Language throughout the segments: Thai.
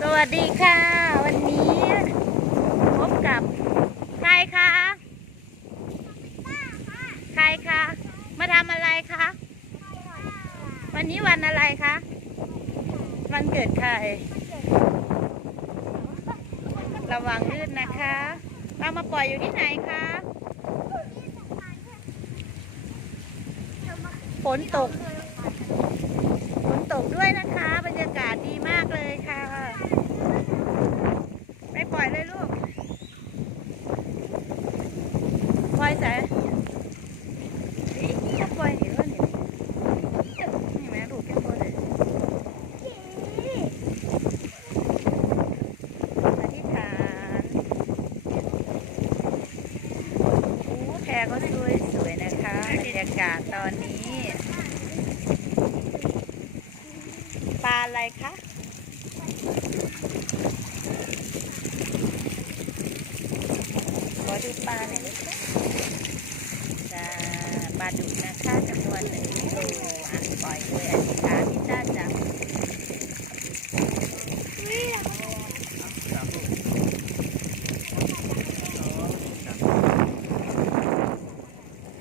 สวัสดีค่ะ วันนี้พบกับใครคะใครคะมาทำอะไรคะวันนี้วันอะไรคะวันเกิดใครระวังลื่นนะคะ เรามาปล่อยอยู่ที่ไหนคะฝนตกฝนตกด้วยนะคะ บรรยากาศดีมากเลยค่ะ ไปปล่อยเลยลูก ปล่ อยใส่เขาปล่อยเดี๋ยวเดี๋ยวนี่แม่ลูกแค่ปล่อยเลยอธิษฐานโอ้แพรก็สวยสวยนะคะบรรยากาศตอนนี้ ปลาอะไรคะ ดูปลาหน่อยได้ไหมจ้าปลาดุกนะคะจำนวนหนึ่งกิโลอะปล่อยเลยอธิษฐานที่จ้าจับ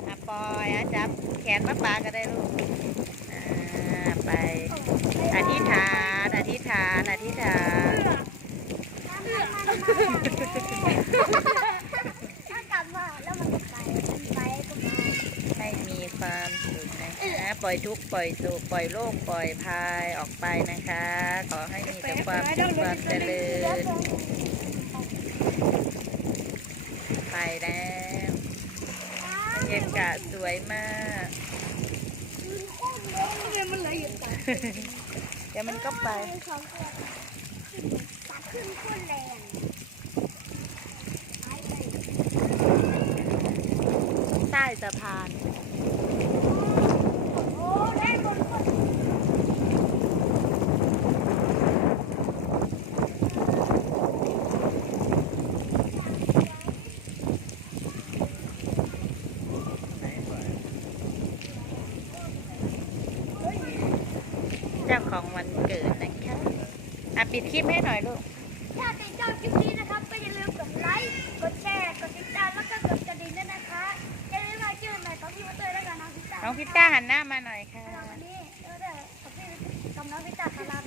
อะปล่อยอะจับแขนป้าปลาก็ได้ลูกอ่าไปอธิษฐานอธิษฐานอธิษฐาน ถ้ากลับมาแล้วมันจะไปมันไปก็มา ให้มีความสุข นะคะปล่อยทุกข์ปล่อยสุขปล่อยโล่งปล่อยพายออกไปนะคะ ขอให้มีแต่ความสุขความเจริญไปแล้วบรรยากาศสวยมากยืนโค้งเลยทำไมมันเหลืออยู่แต่เดี๋ยวมันก็ไปสองตัวตัดขึ้นขึ้นแรงไปเลยใต้สะพาน โอ้ได้หมดหมด เจ้าของวันเกิดนะคะอะปิดคลิปให้หน่อยลูก ถ้าติดชอบคลิปนี้นะครับก็อย่าลืมกดไลค์ กดแชร์ กดติดตามแล้วก็กดกระดิ่งด้วยนะคะ อย่าลืมมาชื่อใหม่ของพี่วัตเตอร์และกับน้องพิตาน้องพิต้าหันหน้ามาหน่อยค่ะวันนี้เออเดี๋ยวขอบคุณกับน้องพิ